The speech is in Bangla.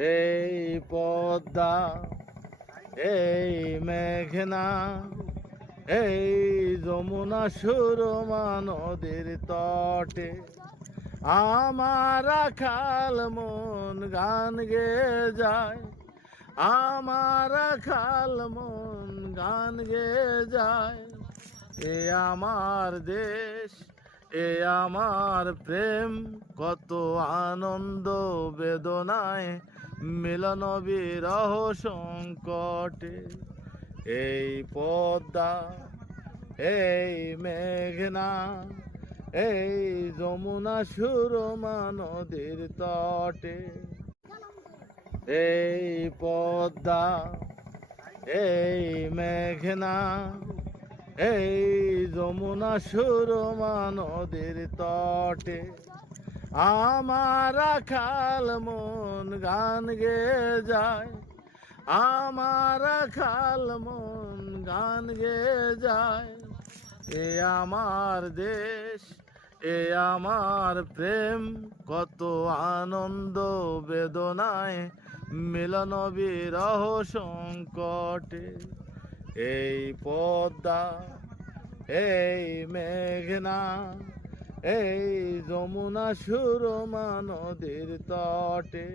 এই পদ্মা, এই মেঘনা, এই যমুনা সুরমা নদীর তটে আমার রাখাল মন গান গেয়ে যায়। আমার রাখাল মন গান গেয়ে যায়। এ আমার দেশ, এ আমার প্রেম, কত আনন্দ বেদনায় মিলন বিরহ সংকটে। এই পদ্মা, এই মেঘনা, এই যমুনা সুরমা নদীর তটে। এই পদ্মা, এই মেঘনা, এই যমুনা সুরমা নদীর তটে আমার রাখাল মন গান গেয়ে যায়। আমার রাখাল মন গান গেয়ে যায়। এ আমার দেশ, এ আমার প্রেম, কত আনন্দ বেদনায় মিলন বিরহ সংকটে। এই পদ্মা, এই মেঘনা, এই যমুনা সুরমা নদীর তটে।